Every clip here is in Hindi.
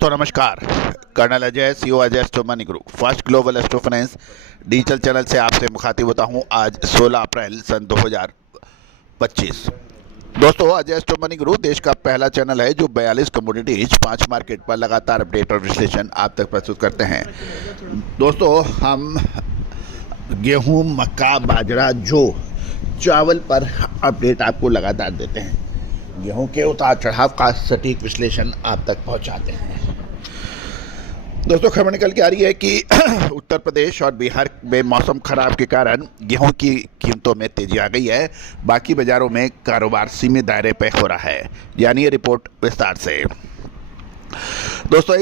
दोस्तों नमस्कार। Colonel Ajay, CEO Ajay astro money group, first global astro finance digital channel से आपसे मुखातिब होता हूं। आज 16 अप्रैल सन 2025। दोस्तों, अजय एस्ट्रो मनी ग्रुप देश का पहला चैनल है जो 42 कमोडिटीज 5 मार्केट पर लगातार अपडेट और विश्लेषण आप तक प्रस्तुत करते हैं। दोस्तों, हम गेहूं, मक्का, बाजरा, जौ, चावल पर अपडेट आपको लगातार देते हैं। गेहूं के उतार चढ़ाव का सटीक विश्लेषण आप तक पहुंचाते हैं। दोस्तों, खबर निकल के आ रही है कि उत्तर प्रदेश और बिहार में मौसम खराब के कारण गेहूं की कीमतों में तेजी आ गई है। बाकी बाजारों में कारोबार सीमित दायरे पे हो रहा है। यानी ये रिपोर्ट विस्तार से। दोस्तों,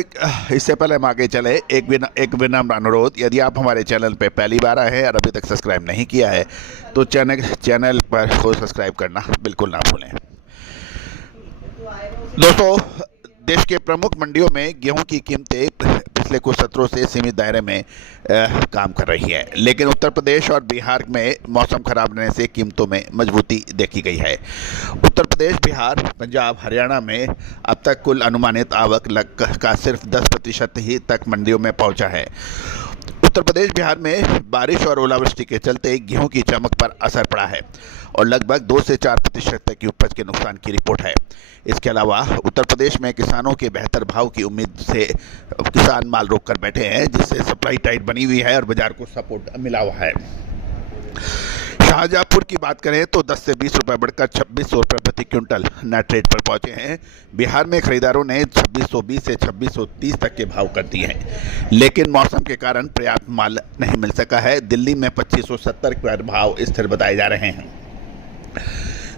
इससे पहले हम आगे चले, एक विनम्र अनुरोध, यदि आप हमारे चैनल पे पहली बार आए हैं और अभी तक सब्सक्राइब नहीं किया है तो चैनल पर को सब्सक्राइब करना बिल्कुल ना भूलें। दोस्तों, देश के प्रमुख मंडियों में गेहूं की कीमतें पिछले कुछ सत्रों से सीमित दायरे में काम कर रही है, लेकिन उत्तर प्रदेश और बिहार में मौसम खराब रहने से कीमतों में मजबूती देखी गई है। उत्तर प्रदेश, बिहार, पंजाब, हरियाणा में अब तक कुल अनुमानित आवक का सिर्फ 10% ही तक मंडियों में पहुंचा है। उत्तर प्रदेश, बिहार में बारिश और ओलावृष्टि के चलते गेहूं की चमक पर असर पड़ा है और लगभग 2 से 4% तक की उपज के नुकसान की रिपोर्ट है। इसके अलावा उत्तर प्रदेश में किसानों के बेहतर भाव की उम्मीद से किसान माल रोक कर बैठे हैं, जिससे सप्लाई टाइट बनी हुई है और बाजार को सपोर्ट मिला हुआ है। शाहजहांपुर की बात करें तो 10 से 20 रुपये बढ़कर 2600 रुपये प्रति क्विंटल नेट रेट पर पहुंचे हैं। बिहार में खरीदारों ने 2620 से 2630 तक के भाव कर दिए हैं, लेकिन मौसम के कारण पर्याप्त माल नहीं मिल सका है। दिल्ली में 2570 के भाव स्थिर बताए जा रहे हैं।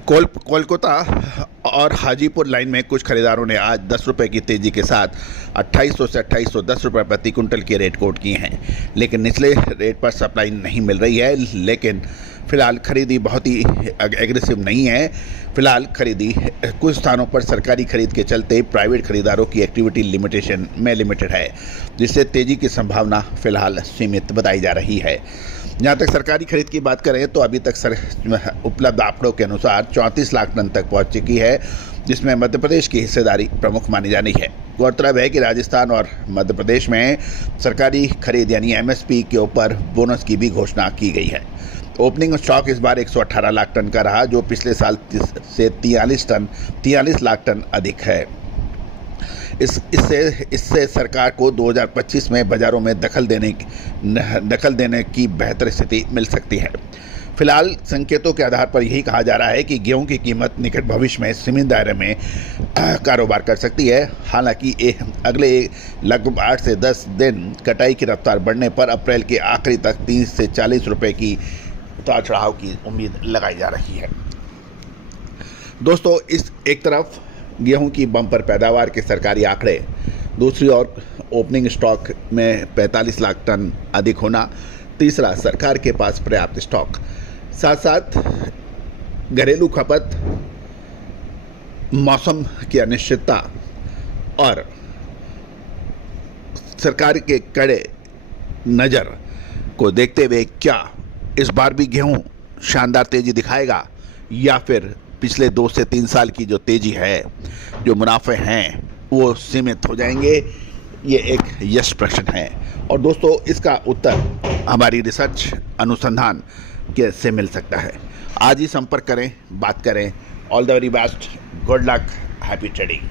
कोलकाता और हाजीपुर लाइन में कुछ खरीदारों ने आज 10 रुपये की तेजी के साथ 2800 से 2810 रुपये प्रति कुंटल के रेट कोट किए हैं, लेकिन निचले रेट पर सप्लाई नहीं मिल रही है। लेकिन फिलहाल खरीदी बहुत ही एग्रेसिव नहीं है। फिलहाल खरीदी कुछ स्थानों पर सरकारी खरीद के चलते प्राइवेट खरीदारों की एक्टिविटी लिमिटेड है, जिससे तेजी की संभावना फिलहाल सीमित बताई जा रही है। जहाँ तक सरकारी खरीद की बात करें तो अभी तक उपलब्ध आंकड़ों के अनुसार 34 लाख टन तक पहुंच चुकी है, जिसमें मध्य प्रदेश की हिस्सेदारी प्रमुख मानी जानी है। गौरतलब है कि राजस्थान और मध्य प्रदेश में सरकारी खरीद यानी एमएसपी के ऊपर बोनस की भी घोषणा की गई है। ओपनिंग स्टॉक इस बार 118 लाख टन का रहा, जो पिछले साल से 43 लाख टन अधिक है। इससे सरकार को 2025 में बाजारों में दखल देने की बेहतर स्थिति मिल सकती है। फिलहाल संकेतों के आधार पर यही कहा जा रहा है कि गेहूं की कीमत निकट भविष्य में सीमित दायरे में कारोबार कर सकती है। हालांकि अगले लगभग 8 से 10 दिन कटाई की रफ्तार बढ़ने पर अप्रैल के आखिरी तक 30 से 40 रुपये की उतार चढ़ाव की उम्मीद लगाई जा रही है। दोस्तों, इस एक तरफ गेहूं की बम्पर पैदावार के सरकारी आंकड़े, दूसरी ओर ओपनिंग स्टॉक में 45 लाख टन अधिक होना, तीसरा सरकार के पास पर्याप्त स्टॉक, साथ साथ घरेलू खपत, मौसम की अनिश्चितता और सरकार के कड़े नज़र को देखते हुए क्या इस बार भी गेहूं शानदार तेजी दिखाएगा या फिर पिछले 2 से 3 साल की जो तेजी है, जो मुनाफे हैं, वो सीमित हो जाएंगे? ये एक यश प्रश्न है। और दोस्तों, इसका उत्तर हमारी रिसर्च अनुसंधान के से मिल सकता है। आज ही संपर्क करें, बात करें। All the very best, good luck, happy trading.